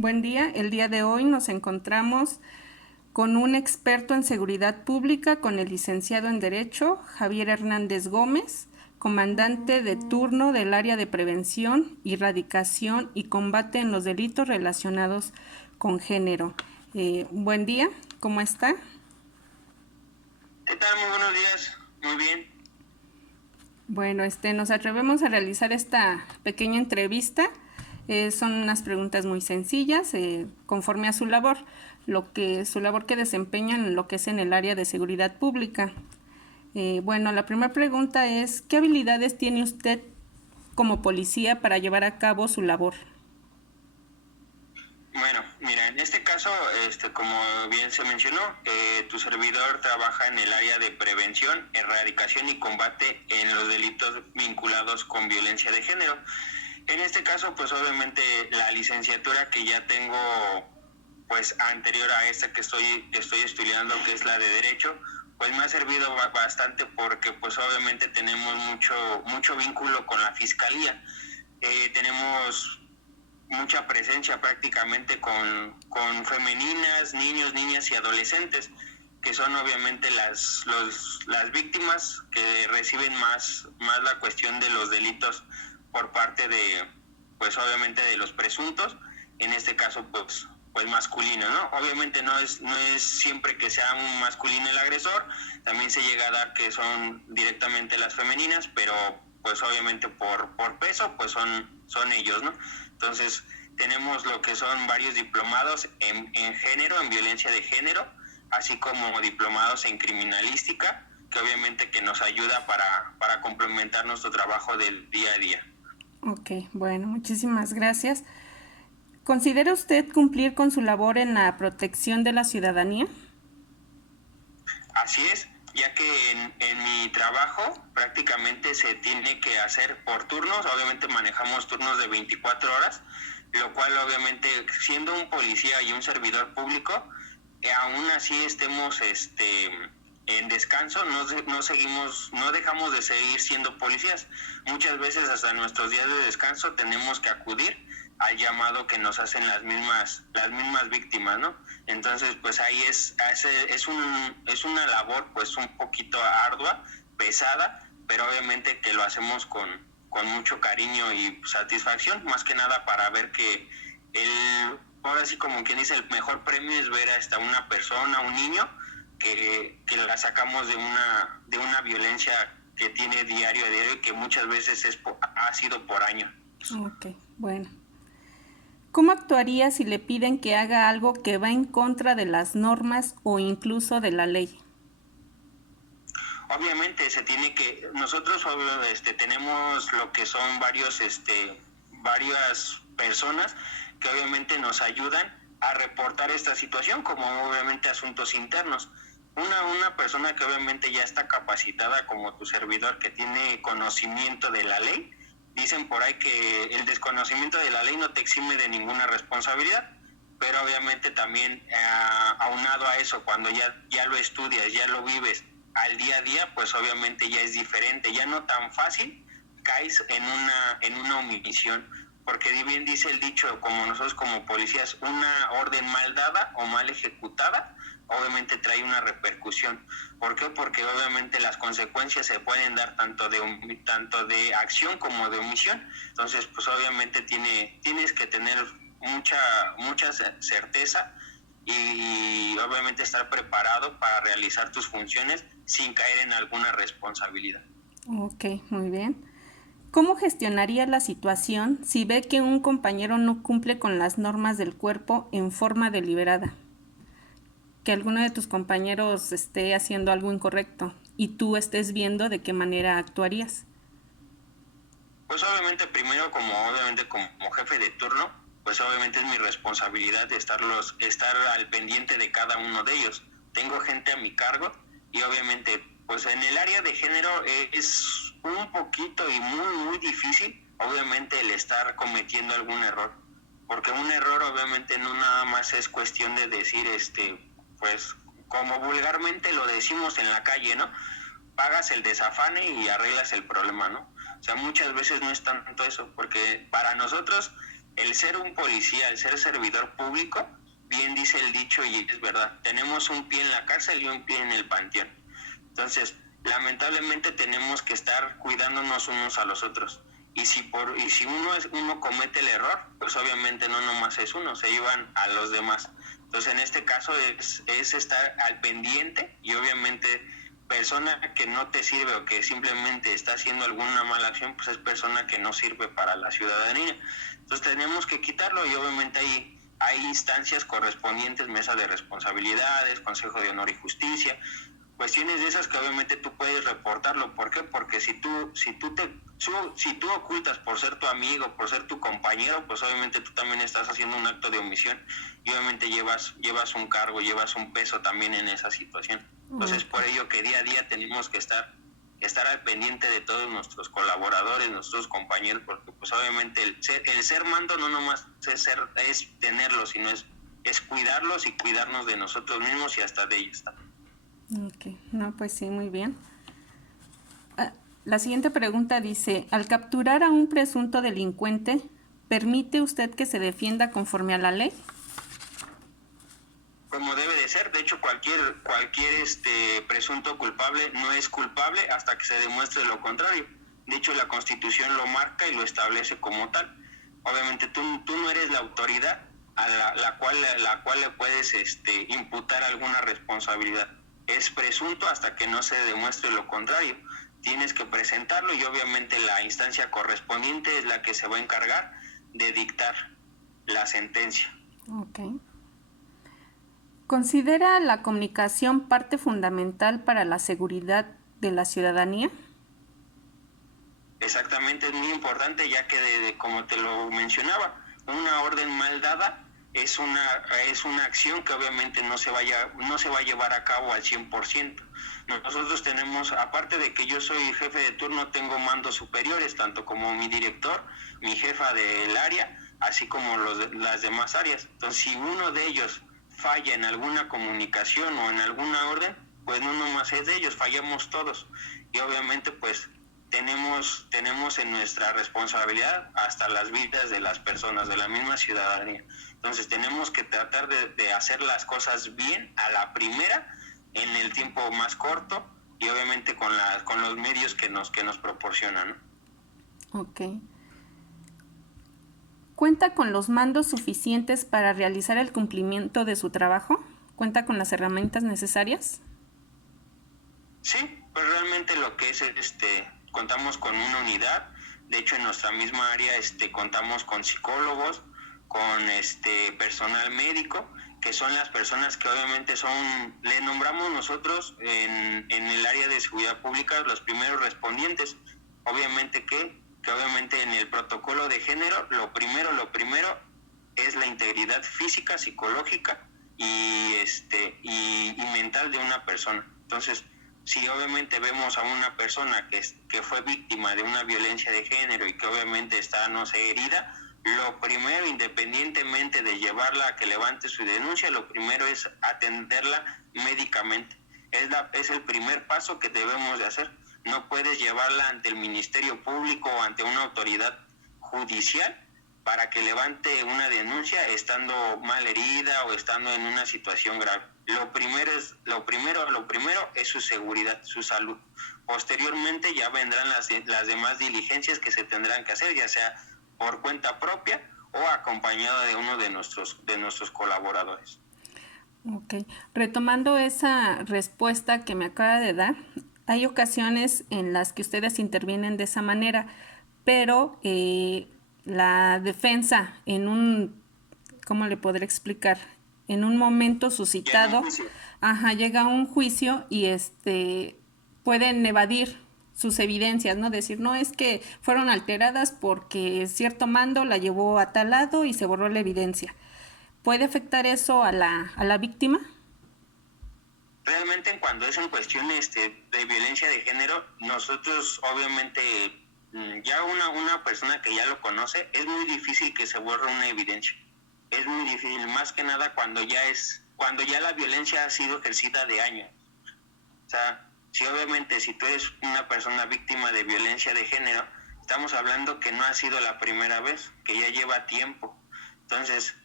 Buen día. El día de hoy nos encontramos con un experto en seguridad pública, con el licenciado en Derecho, Javier Hernández Gómez, comandante de turno del área de prevención, erradicación y combate en los delitos relacionados con género. Buen día, ¿cómo está? ¿Qué tal? Muy buenos días. Muy bien. Bueno, nos atrevemos a realizar esta pequeña entrevista. Son unas preguntas muy sencillas, conforme a su labor, su labor que desempeña en lo que es en el área de seguridad pública. Bueno, la primera pregunta es, ¿qué habilidades tiene usted como policía para llevar a cabo su labor? Bueno, mira, en este caso, como bien se mencionó, tu servidor trabaja en el área de prevención, erradicación y combate en los delitos vinculados con violencia de género. En este caso, pues obviamente la licenciatura que ya tengo, pues anterior a esta que estoy estudiando, que es la de Derecho, pues me ha servido bastante porque pues obviamente tenemos mucho vínculo con la Fiscalía. Tenemos mucha presencia prácticamente con femeninas, niños, niñas y adolescentes, que son obviamente las víctimas que reciben más la cuestión de los delitos por parte de, pues obviamente de los presuntos, en este caso pues masculino, ¿no? Obviamente no es siempre que sea un masculino el agresor, también se llega a dar que son directamente las femeninas, pero pues obviamente por peso pues son ellos, ¿no? Entonces tenemos lo que son varios diplomados en género, en violencia de género, así como diplomados en criminalística, que obviamente que nos ayuda para complementar nuestro trabajo del día a día. Ok, bueno, muchísimas gracias. ¿Considera usted cumplir con su labor en la protección de la ciudadanía? Así es, ya que en mi trabajo prácticamente se tiene que hacer por turnos, obviamente manejamos turnos de 24 horas, lo cual obviamente siendo un policía y un servidor público, aún así estemos en descanso, no dejamos de seguir siendo policías. Muchas veces hasta nuestros días de descanso tenemos que acudir al llamado que nos hacen las mismas víctimas, ¿no? Entonces, pues ahí es una labor pues un poquito ardua, pesada, pero obviamente que lo hacemos con mucho cariño y satisfacción, más que nada para ver que ahora sí como quien dice, el mejor premio es ver hasta una persona, un niño, que la sacamos de una violencia que tiene diario a diario y que muchas veces ha sido por año. Ok, bueno. ¿Cómo actuaría si le piden que haga algo que va en contra de las normas o incluso de la ley? Obviamente nosotros tenemos lo que son varias personas que obviamente nos ayudan a reportar esta situación, como obviamente asuntos internos. Una persona que obviamente ya está capacitada como tu servidor, que tiene conocimiento de la ley, dicen por ahí que el desconocimiento de la ley no te exime de ninguna responsabilidad, pero obviamente también aunado a eso, cuando ya lo estudias, ya lo vives al día a día, pues obviamente ya es diferente, ya no tan fácil caes en una omisión, porque bien dice el dicho, como nosotros como policías, una orden mal dada o mal ejecutada obviamente trae una repercusión. ¿Por qué? Porque obviamente las consecuencias se pueden dar tanto de acción como de omisión. Entonces, pues obviamente tienes que tener mucha certeza y obviamente estar preparado para realizar tus funciones sin caer en alguna responsabilidad. Ok, muy bien. ¿Cómo gestionaría la situación si ve que un compañero no cumple con las normas del cuerpo en forma deliberada? Que alguno de tus compañeros esté haciendo algo incorrecto y tú estés viendo de qué manera actuarías. Pues obviamente primero obviamente como jefe de turno, pues obviamente es mi responsabilidad de estar al pendiente de cada uno de ellos. Tengo gente a mi cargo y obviamente pues en el área de género es un poquito y muy difícil obviamente el estar cometiendo algún error, porque un error obviamente no nada más es cuestión de decir pues como vulgarmente lo decimos en la calle, ¿no? Pagas el desafane y arreglas el problema, ¿no? O sea, muchas veces no es tanto eso, porque para nosotros el ser un policía, el ser servidor público, bien dice el dicho y es verdad, tenemos un pie en la cárcel y un pie en el panteón. Entonces, lamentablemente tenemos que estar cuidándonos unos a los otros. Y si uno comete el error, pues obviamente no nomás es uno, se llevan a los demás. Entonces, en este caso es estar al pendiente y obviamente persona que no te sirve o que simplemente está haciendo alguna mala acción, pues es persona que no sirve para la ciudadanía. Entonces tenemos que quitarlo y obviamente hay instancias correspondientes, mesa de responsabilidades, consejo de honor y justicia, cuestiones de esas que obviamente tú puedes reportarlo. ¿Por qué? Porque si tú ocultas por ser tu amigo, por ser tu compañero, pues obviamente tú también estás haciendo un acto de omisión y obviamente llevas un cargo, llevas un peso también en esa situación. Entonces, por ello que día a día tenemos que estar al pendiente de todos nuestros colaboradores, nuestros compañeros, porque pues obviamente el ser mando no nomás es tenerlos, sino es cuidarlos y cuidarnos de nosotros mismos y hasta de ellos también. Ok, no, pues sí, muy bien. La siguiente pregunta dice, al capturar a un presunto delincuente, ¿permite usted que se defienda conforme a la ley? Como debe de ser, de hecho cualquier presunto culpable no es culpable hasta que se demuestre lo contrario. De hecho la Constitución lo marca y lo establece como tal. Obviamente tú no eres la autoridad a la cual le puedes imputar alguna responsabilidad. Es presunto hasta que no se demuestre lo contrario. Tienes que presentarlo y obviamente la instancia correspondiente es la que se va a encargar de dictar la sentencia. Ok. ¿Considera la comunicación parte fundamental para la seguridad de la ciudadanía? Exactamente, es muy importante, ya que como te lo mencionaba, una orden mal dada es una acción que obviamente no se va a llevar a cabo al 100%. Nosotros tenemos, aparte de que yo soy jefe de turno, tengo mandos superiores, tanto como mi director, mi jefa del área, así como las demás áreas. Entonces, si uno de ellos falla en alguna comunicación o en alguna orden, pues no nomás es de ellos, fallamos todos. Y obviamente pues tenemos en nuestra responsabilidad hasta las vidas de las personas, de la misma ciudadanía. Entonces tenemos que tratar de hacer las cosas bien a la primera, en el tiempo más corto y obviamente con los medios que nos proporcionan, ¿no? Ok. ¿Cuenta con los mandos suficientes para realizar el cumplimiento de su trabajo? ¿Cuenta con las herramientas necesarias? Sí, pues realmente lo que es contamos con una unidad. De hecho, en nuestra misma área contamos con psicólogos, con personal médico, que son las personas que obviamente le nombramos nosotros en el área de seguridad pública los primeros respondientes. Obviamente que obviamente en el protocolo de género lo primero es la integridad física, psicológica y mental de una persona. Entonces, si obviamente vemos a una persona que fue víctima de una violencia de género y que obviamente está, no sé, herida, lo primero, independientemente de llevarla a que levante su denuncia, lo primero es atenderla médicamente. Es el primer paso que debemos de hacer. No puedes llevarla ante el Ministerio Público o ante una autoridad judicial para que levante una denuncia estando mal herida o estando en una situación grave. Lo primero es su seguridad, su salud. Posteriormente ya vendrán las demás diligencias que se tendrán que hacer, ya sea por cuenta propia o acompañado de uno de nuestros colaboradores. Ok. Retomando esa respuesta que me acaba de dar, hay ocasiones en las que ustedes intervienen de esa manera, pero la defensa ¿cómo le podré explicar? En un momento suscitado, llega a un juicio y pueden evadir sus evidencias, ¿no? Decir, no, es que fueron alteradas porque cierto mando la llevó a tal lado y se borró la evidencia. ¿Puede afectar eso a la víctima? Realmente cuando es en cuestiones de violencia de género, nosotros obviamente ya una persona que ya lo conoce, es muy difícil que se borre una evidencia. Es muy difícil, más que nada cuando ya la violencia ha sido ejercida de años. O sea, si tú eres una persona víctima de violencia de género, estamos hablando que no ha sido la primera vez, que ya lleva tiempo. Entonces,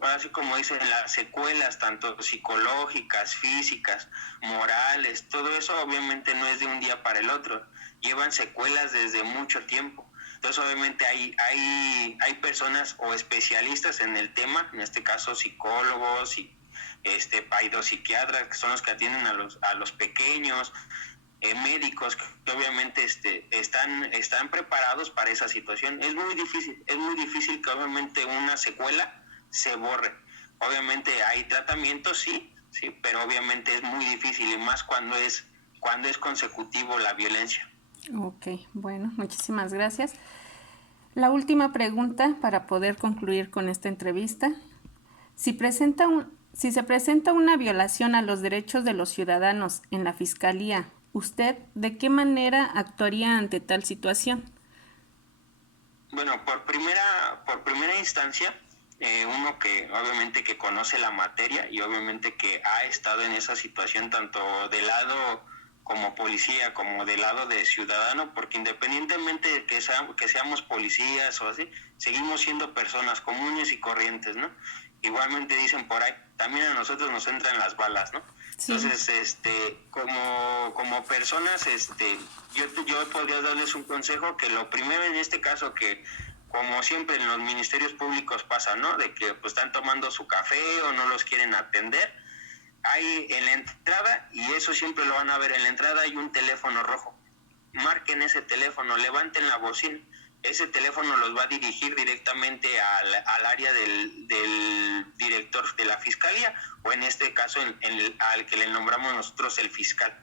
así como dicen, las secuelas, tanto psicológicas, físicas, morales, todo eso obviamente no es de un día para el otro. Llevan secuelas desde mucho tiempo. Entonces, obviamente hay personas o especialistas en el tema, en este caso psicólogos y paidopsiquiatras, que son los que atienden a los pequeños, médicos que obviamente están preparados para esa situación. Es muy difícil que obviamente una secuela se borre. Obviamente hay tratamientos, sí, pero obviamente es muy difícil, y más cuando es consecutivo la violencia. Ok, bueno, muchísimas gracias. La última pregunta para poder concluir con esta entrevista. Si se presenta una violación a los derechos de los ciudadanos en la Fiscalía, ¿usted de qué manera actuaría ante tal situación? Bueno, por primera instancia, uno que obviamente que conoce la materia y obviamente que ha estado en esa situación tanto del lado como policía como del lado de ciudadano, porque independientemente de que seamos policías o así, seguimos siendo personas comunes y corrientes, ¿no? Igualmente dicen por ahí, también a nosotros nos entran las balas, ¿no? Sí. Entonces, como personas, yo podría darles un consejo, que lo primero en este caso, que como siempre en los ministerios públicos pasa, ¿no? De que pues están tomando su café o no los quieren atender. Hay en la entrada, y eso siempre lo van a ver, en la entrada hay un teléfono rojo. Marquen ese teléfono, levanten la bocina. Ese teléfono los va a dirigir directamente al área del director de la fiscalía, o en este caso al que le nombramos nosotros el fiscal.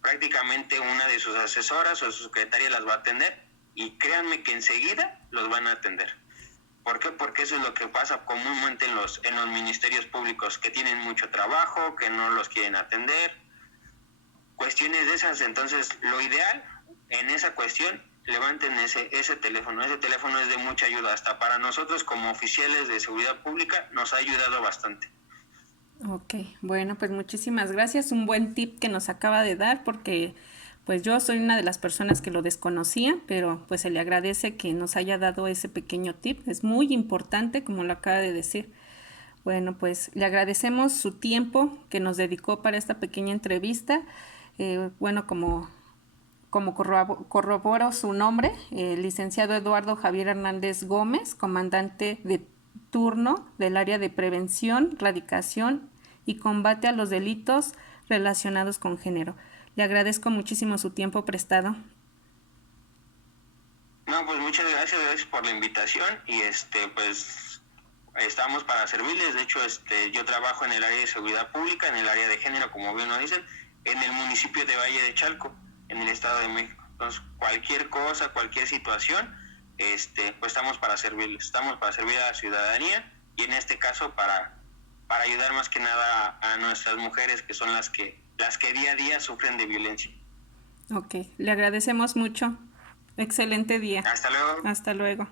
Prácticamente una de sus asesoras o su secretaria las va a atender, y créanme que enseguida los van a atender. ¿Por qué? Porque eso es lo que pasa comúnmente en los ministerios públicos, que tienen mucho trabajo, que no los quieren atender, cuestiones de esas. Entonces, lo ideal en esa cuestión, levanten ese teléfono. Ese teléfono es de mucha ayuda, hasta para nosotros como oficiales de seguridad pública nos ha ayudado bastante. Ok, bueno, pues muchísimas gracias. Un buen tip que nos acaba de dar, porque pues yo soy una de las personas que lo desconocía, pero pues se le agradece que nos haya dado ese pequeño tip. Es muy importante, como lo acaba de decir. Bueno, pues le agradecemos su tiempo que nos dedicó para esta pequeña entrevista. Bueno, como corroboro su nombre, el licenciado Eduardo Javier Hernández Gómez, comandante de turno del área de prevención, radicación y combate a los delitos relacionados con género. Le agradezco muchísimo su tiempo prestado. No, pues muchas gracias por la invitación, y pues estamos para servirles. De hecho, yo trabajo en el área de seguridad pública, en el área de género, como bien lo dicen, en el municipio de Valle de Chalco, en el Estado de México. Entonces, cualquier cosa, cualquier situación, pues estamos para servirles. Estamos para servir a la ciudadanía, y en este caso para ayudar más que nada a nuestras mujeres, que son las que día a día sufren de violencia. Ok, le agradecemos mucho. Excelente día. Hasta luego. Hasta luego.